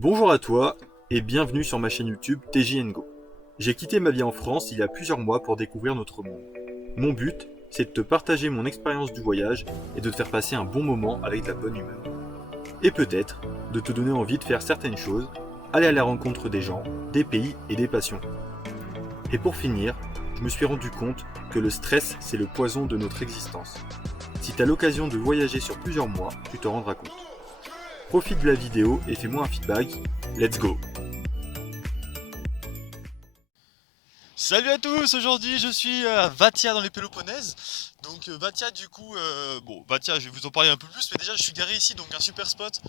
Bonjour à toi et bienvenue sur ma chaîne YouTube TJ Go. J'ai quitté ma vie en France il y a plusieurs mois pour découvrir notre monde. Mon but, c'est de te partager mon expérience du voyage et de te faire passer un bon moment avec de la bonne humeur. Et peut-être de te donner envie de faire certaines choses, aller à la rencontre des gens, des pays et des passions. Et pour finir, je me suis rendu compte que le stress, c'est le poison de notre existence. Si tu as l'occasion de voyager sur plusieurs mois, tu te rendras compte. Profite de la vidéo et fais-moi un feedback. Let's go! Salut à tous, aujourd'hui je suis à Vatia dans les Péloponèses. Donc Vatia du coup, Vatia je vais vous en parler un peu plus, mais déjà je suis garé ici, donc un super spot,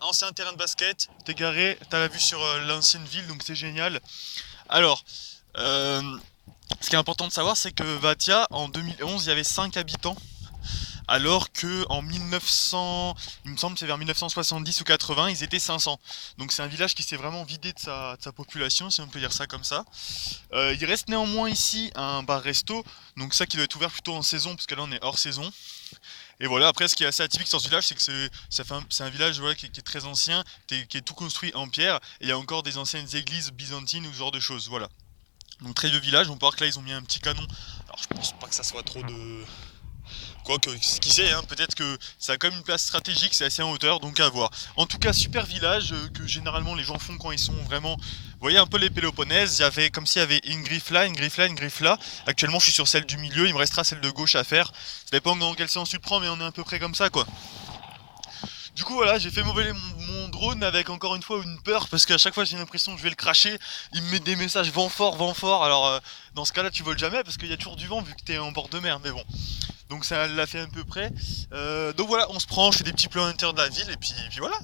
ancien terrain de basket, t'es garé, t'as la vue sur l'ancienne ville, donc c'est génial. Alors, euh, ce qui est important de savoir c'est que Vatia en 2011 il y avait 5 habitants, alors que en 1900, il me semble que c'est vers 1970 ou 80, ils étaient 500. Donc c'est un village qui s'est vraiment vidé de sa population, si on peut dire ça comme ça. Il reste néanmoins ici un bar-resto, donc ça qui doit être ouvert plutôt en saison, parce que là on est hors saison. Et voilà, après ce qui est assez atypique sur ce village, c'est que c'est un village voilà, qui est très ancien, qui est tout construit en pierre, et il y a encore des anciennes églises byzantines ou ce genre de choses, voilà. Donc très vieux village, on peut voir que là ils ont mis un petit canon. Alors je pense pas que ça soit trop de... Quoique, qui sait, hein, peut-être que ça a quand même une place stratégique, c'est assez en hauteur, donc à voir. En tout cas, super village que généralement les gens font quand ils sont vraiment. Vous voyez un peu les Péloponèses, il y avait comme s'il y avait une griffe là, une griffe là, une griffe là. Actuellement, je suis sur celle du milieu, il me restera celle de gauche à faire. Ça dépend dans quel sens tu le prends, mais on est à peu près comme ça quoi. Du coup voilà, j'ai fait voler mon drone avec encore une fois une peur parce qu'à chaque fois j'ai l'impression que je vais le cracher. Il me met des messages vent fort, vent fort. Alors dans ce cas-là tu voles jamais parce qu'il y a toujours du vent vu que t'es en bord de mer. Mais bon, donc ça l'a fait à peu près. Donc voilà, on se prend, je fais des petits plans à l'intérieur de la ville et puis voilà.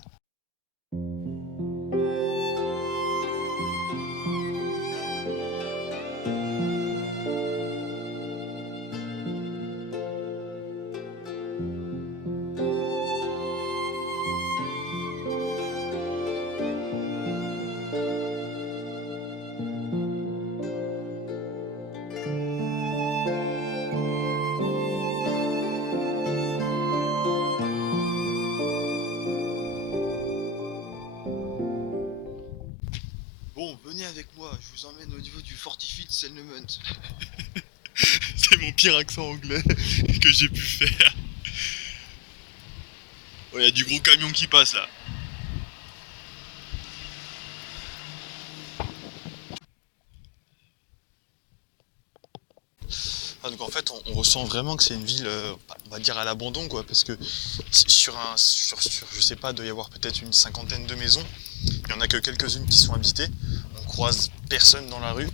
Bon, venez avec moi, je vous emmène au niveau du Fortified Settlement. C'est mon pire accent anglais que j'ai pu faire. Il y a du gros camion qui passe là. Ah, donc en fait, on ressent vraiment que c'est une ville, on va dire à l'abandon, quoi, parce que je sais pas, doit y avoir peut-être une cinquantaine de maisons. Il y en a que quelques-unes qui sont habitées. On croise personne dans la rue.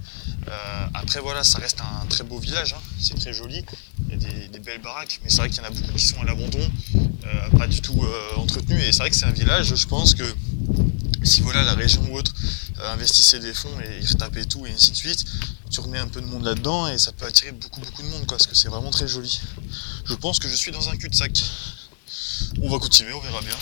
Après voilà, ça reste un très beau village, hein. C'est très joli. Il y a des belles baraques, mais c'est vrai qu'il y en a beaucoup qui sont à l'abandon, pas du tout entretenues. Et c'est vrai que c'est un village, je pense que si voilà la région ou autre investissait des fonds et retapait tout et ainsi de suite, tu remets un peu de monde là-dedans et ça peut attirer beaucoup de monde quoi, parce que c'est vraiment très joli. Je pense que je suis dans un cul-de-sac. On va continuer, on verra bien.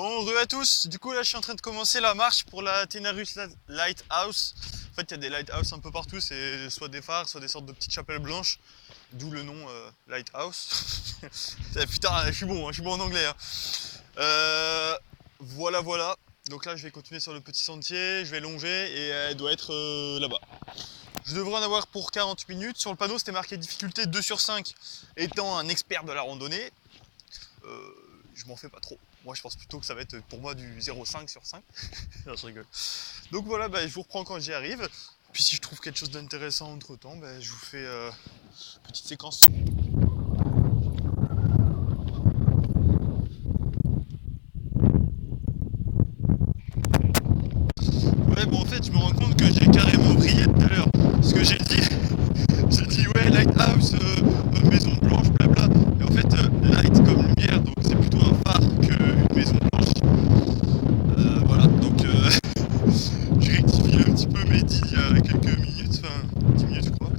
Bon, re à tous, du coup là je suis en train de commencer la marche pour la Tenarus Lighthouse. En fait il y a des lighthouses un peu partout, c'est soit des phares, soit des sortes de petites chapelles blanches, d'où le nom Lighthouse. Putain, je suis bon en anglais. Hein. Voilà, donc là je vais continuer sur le petit sentier, je vais longer et elle doit être là-bas. Je devrais en avoir pour 40 minutes, sur le panneau c'était marqué difficulté 2 sur 5. Étant un expert de la randonnée, je m'en fais pas trop. Moi je pense plutôt que ça va être pour moi du 0,5 sur 5. Non, je rigole. Donc voilà, je vous reprends quand j'y arrive. Puis si je trouve quelque chose d'intéressant entre temps, je vous fais une petite séquence. Ouais bon en fait je me rends compte que j'ai carrément brillé tout à l'heure. Ce que j'ai dit, j'ai dit ouais lighthouse, maison blanche, blabla. Et en fait light comme lumière, donc c'est plutôt un phare qu'une maison blanche. Voilà, donc j'ai rectifié un petit peu mes dits il y a quelques minutes, enfin 10 minutes je crois.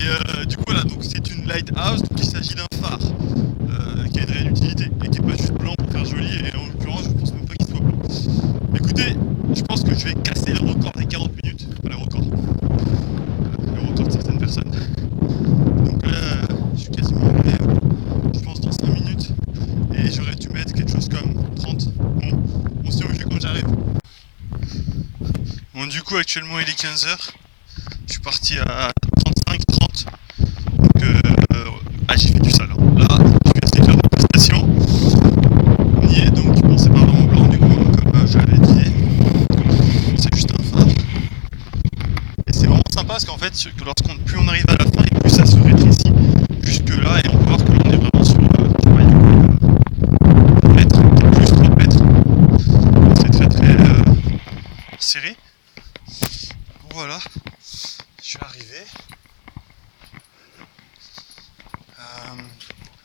Et du coup voilà, donc c'est une lighthouse, donc il s'agit d'un phare qui a une réelle utilité et qui n'est pas juste blanc pour faire joli, et en l'occurrence je pense même pas qu'il soit blanc. Écoutez, je pense que je vais casser le record des 40 minutes, pas le record de certaines personnes. Donc là je suis quasiment arrivé, je pense dans 5 minutes, et j'aurais dû mettre quelque chose comme 30. Bon, on se tient au jeu quand j'arrive. Bon du coup actuellement il est 15h, je suis parti à 35-30, donc j'ai fait du sale. Là je suis à 6 heures de prestation, on y est, donc bon c'est pas vraiment blanc du coup comme je l'avais dit, c'est juste un phare. Et c'est vraiment sympa parce qu'en fait plus on arrive à la fin et plus ça se rétrécit jusque là, et encore que là on est vraiment sur mètres, peut-être plus 30 mètres, c'est très serré. Voilà, je suis arrivé.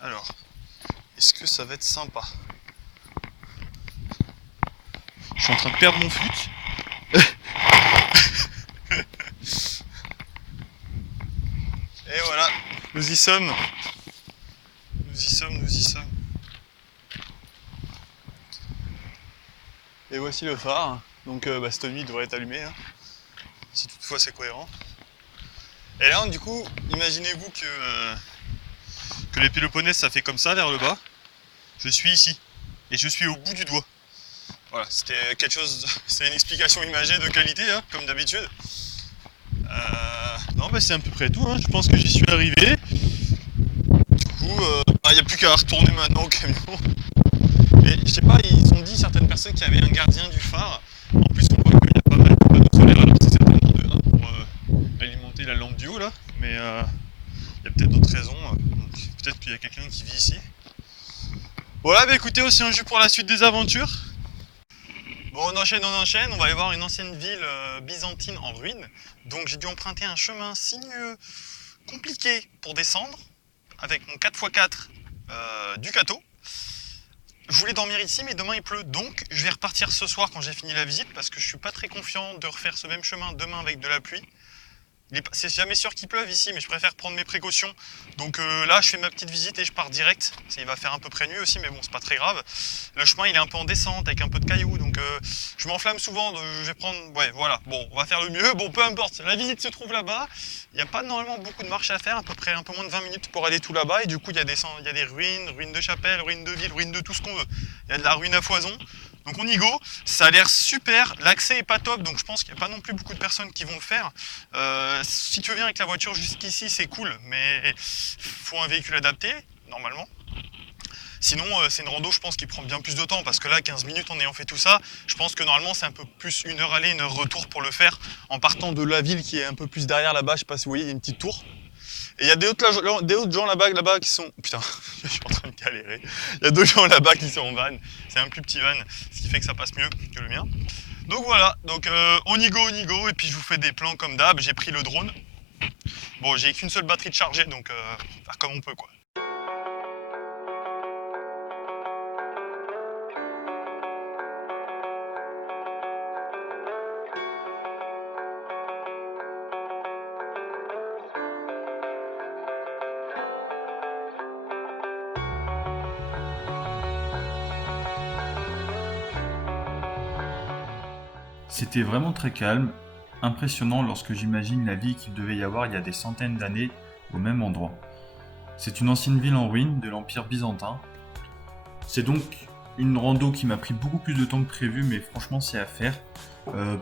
Alors, est-ce que ça va être sympa? Je suis en train de perdre mon fut. Et voilà, nous y sommes. Nous y sommes. Et voici le phare. Donc cette nuit devrait être allumé, hein, si toutefois c'est cohérent. Et là, du coup, imaginez-vous que les Péloponèses ça fait comme ça vers le bas. Je suis ici. Et je suis au bout du doigt. Voilà, c'était quelque chose, c'est une explication imagée de qualité, hein, comme d'habitude. Non, c'est à peu près tout, hein. Je pense que j'y suis arrivé. Du coup, il n'y a plus qu'à retourner maintenant au camion. Et je sais pas, ils ont dit certaines personnes qu'il y avait un gardien du phare. En plus, on voit qu'il y a pas mal de panneaux solaires, alors c'est certainement de 1 pour alimenter la lampe du haut là. Mais il y a peut-être d'autres raisons. Donc, peut-être qu'il y a quelqu'un qui vit ici. Voilà, écoutez, aussi un jeu pour la suite des aventures. Bon, on enchaîne, on va aller voir une ancienne ville byzantine en ruine. Donc j'ai dû emprunter un chemin sinueux, compliqué pour descendre, avec mon 4x4 Ducato. Je voulais dormir ici, mais demain il pleut, donc je vais repartir ce soir quand j'ai fini la visite, parce que je suis pas très confiant de refaire ce même chemin demain avec de la pluie. C'est jamais sûr qu'il pleuve ici, mais je préfère prendre mes précautions. Donc là, je fais ma petite visite et je pars direct. Il va faire un peu près nuit aussi, mais bon, c'est pas très grave. Le chemin, il est un peu en descente, avec un peu de cailloux, donc je m'enflamme souvent. Je vais prendre... Ouais, voilà. Bon, on va faire le mieux. Bon, peu importe. La visite se trouve là-bas. Il n'y a pas normalement beaucoup de marche à faire, à peu près un peu moins de 20 minutes pour aller tout là-bas. Et du coup, il y a des ruines de chapelles, ruines de villes, ruines de tout ce qu'on veut. Il y a de la ruine à foison. Donc on y go, ça a l'air super, l'accès est pas top, donc je pense qu'il n'y a pas non plus beaucoup de personnes qui vont le faire. Si tu viens avec la voiture jusqu'ici, c'est cool, mais faut un véhicule adapté, normalement. Sinon, c'est une rando, je pense, qui prend bien plus de temps, parce que là, 15 minutes en ayant fait tout ça, je pense que normalement, c'est un peu plus 1 heure aller, 1 heure retour pour le faire, en partant de la ville qui est un peu plus derrière là-bas, je sais pas si vous voyez, il y a une petite tour. Et il y a des autres gens là-bas qui sont... Putain, je suis en train de galérer. Il y a d'autres gens là-bas qui sont en van. C'est un plus petit van, ce qui fait que ça passe mieux que le mien. Donc voilà, donc on y go, et puis je vous fais des plans comme d'hab. J'ai pris le drone. Bon, j'ai qu'une seule batterie de charger, donc faire comme on peut, quoi. C'était vraiment très calme, impressionnant lorsque j'imagine la vie qu'il devait y avoir il y a des centaines d'années au même endroit. C'est une ancienne ville en ruine de l'Empire byzantin. C'est donc une rando qui m'a pris beaucoup plus de temps que prévu, mais franchement c'est à faire.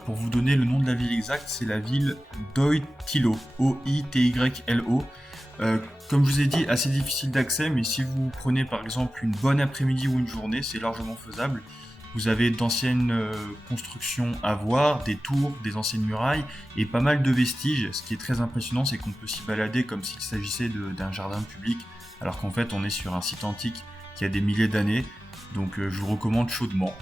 Pour vous donner le nom de la ville exacte, c'est la ville d'Oitylo, O-I-T-Y-L-O. Comme je vous ai dit, assez difficile d'accès, mais si vous prenez par exemple une bonne après-midi ou une journée, c'est largement faisable. Vous avez d'anciennes constructions à voir, des tours, des anciennes murailles et pas mal de vestiges. Ce qui est très impressionnant, c'est qu'on peut s'y balader comme s'il s'agissait d'un jardin public, alors qu'en fait on est sur un site antique qui a des milliers d'années. Donc je vous le recommande chaudement.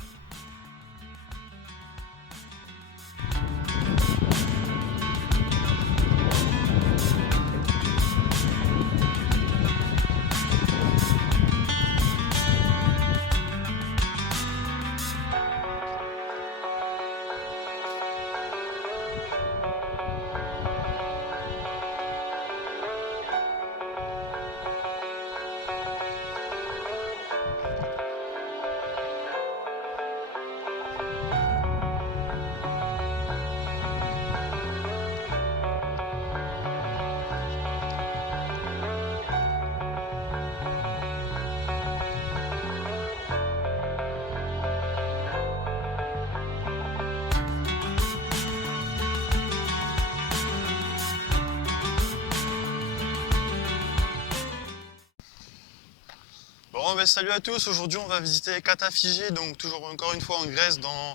Bon, ben, salut à tous, aujourd'hui on va visiter Katafigé, donc toujours encore une fois en Grèce, dans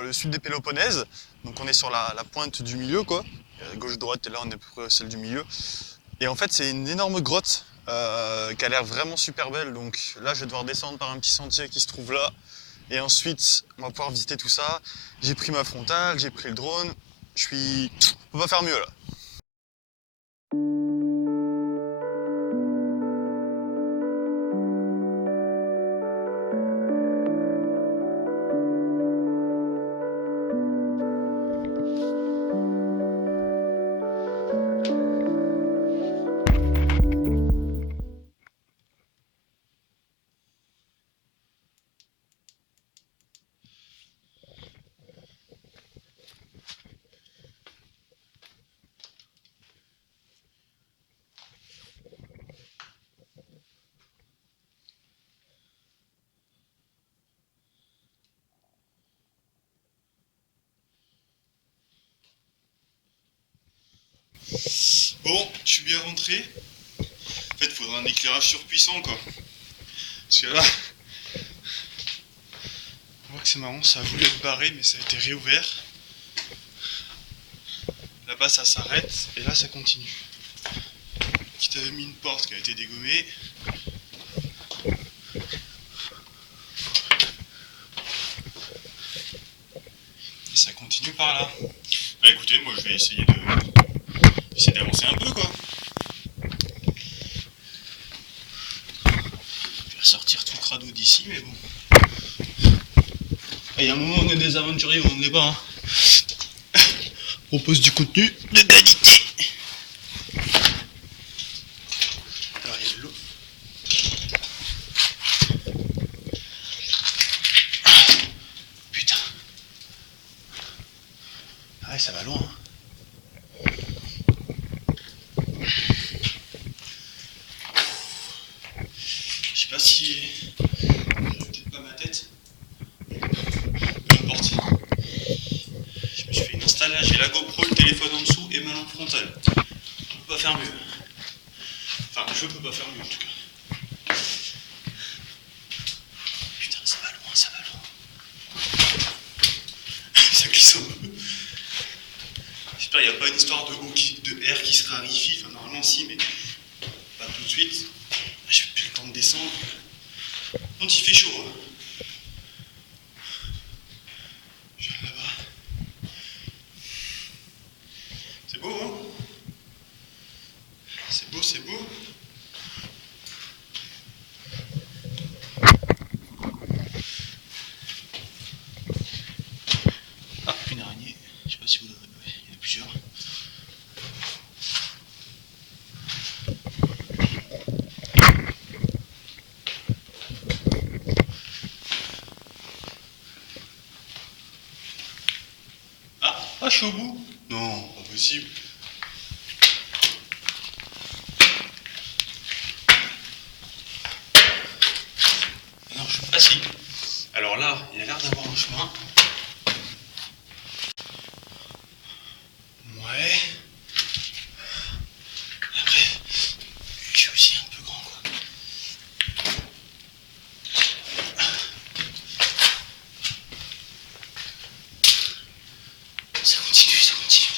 le sud des Péloponnèse. Donc on est sur la pointe du milieu, quoi. Gauche-droite, et là on est à peu près celle du milieu. Et en fait c'est une énorme grotte qui a l'air vraiment super belle, donc là je vais devoir descendre par un petit sentier qui se trouve là. Et ensuite on va pouvoir visiter tout ça. J'ai pris ma frontale, j'ai pris le drone, on peut pas faire mieux là. Bon, je suis bien rentré. En fait, il faudra un éclairage surpuissant, quoi. Parce que là, on voit que c'est marrant, ça a voulu être barré, mais ça a été réouvert. Là-bas, ça s'arrête, et là, ça continue. Qui t'avait mis une porte qui a été dégommée. Et ça continue par là. Bah écoutez, moi, je vais essayer d'avancer un peu, quoi. Je vais sortir tout crado d'ici, mais bon. Il y a un moment où on est des aventuriers, on ne l'est pas. Hein. On propose du contenu de qualité. Alors, il y a de l'eau. Ah, putain. Ah ouais, ça va loin. Hein. Je sais pas si... peut-être pas ma tête. Peu importe. Je me suis fait une install là, j'ai la GoPro, le téléphone en dessous et ma lampe frontale. On peut pas faire mieux. Enfin, je peux pas faire mieux en tout cas. Putain, ça va loin, ça va loin. Ça glisse un peu. J'espère qu'il n'y a pas une histoire de air qui se raréfie. Enfin, normalement si, mais pas tout de suite. Je fais plus le temps de descendre. Quand il fait chaud, hein. Je viens là-bas. C'est beau, hein? C'est beau, c'est beau. Ah, une araignée. Je sais pas si vous l'avez. Ouais, il y en a plusieurs. je suis au bout. Non, pas possible. Non, je suis... Ah si. Alors là, il a l'air d'avoir un chemin. Ouais. Après, je suis aussi un peu grand, quoi. Ça continue, ça continue.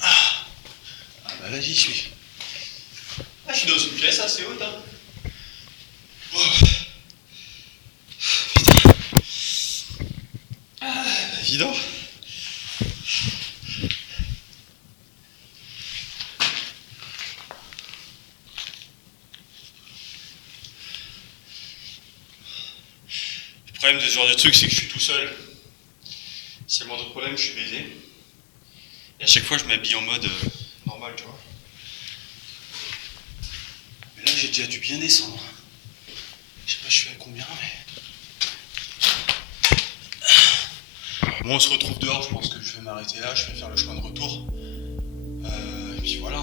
Ah bah là, j'y suis. Ah, je suis dans une pièce assez haute, hein. Wow. Putain. Ah, pas évident. Le problème de ce genre de truc, c'est que je suis tout seul. Si y a le moindre problème, je suis baisé. Et à chaque fois, je m'habille en mode normal, tu vois. Mais là, j'ai déjà dû bien descendre. Je sais pas, je suis à combien, mais... Bon, on se retrouve dehors, je pense que je vais m'arrêter là, je vais faire le chemin de retour. Et puis voilà.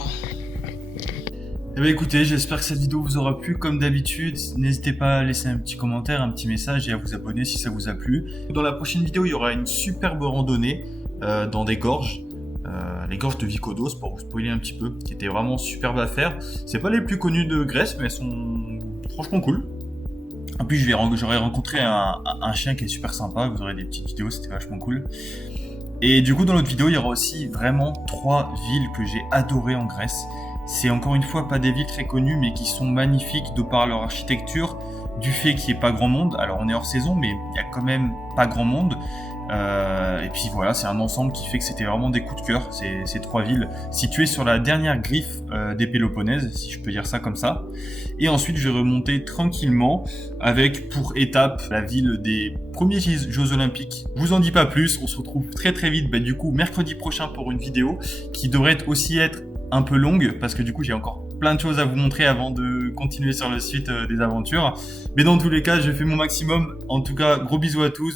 Eh bien écoutez, j'espère que cette vidéo vous aura plu comme d'habitude. N'hésitez pas à laisser un petit commentaire, un petit message et à vous abonner si ça vous a plu. Dans la prochaine vidéo, il y aura une superbe randonnée dans des gorges. Les gorges de Vykodos, pour vous spoiler un petit peu, qui étaient vraiment superbes à faire. C'est pas les plus connues de Grèce, mais elles sont franchement cool. En plus, j'aurais rencontré un chien qui est super sympa. Vous aurez des petites vidéos, c'était vachement cool. Et du coup, dans l'autre vidéo, il y aura aussi vraiment 3 villes que j'ai adorées en Grèce. C'est encore une fois pas des villes très connues, mais qui sont magnifiques de par leur architecture, du fait qu'il n'y ait pas grand monde. Alors on est hors saison, mais il y a quand même pas grand monde. Et puis voilà, c'est un ensemble qui fait que c'était vraiment des coups de cœur, ces 3 villes, situées sur la dernière griffe des Péloponèse, si je peux dire ça comme ça. Et ensuite, je vais remonter tranquillement avec, pour étape, la ville des premiers Jeux Olympiques. Je vous en dis pas plus, on se retrouve très très vite, du coup, mercredi prochain pour une vidéo qui devrait aussi être un peu longue, parce que du coup, j'ai encore plein de choses à vous montrer avant de continuer sur la suite des aventures. Mais dans tous les cas, je fais mon maximum. En tout cas, gros bisous à tous.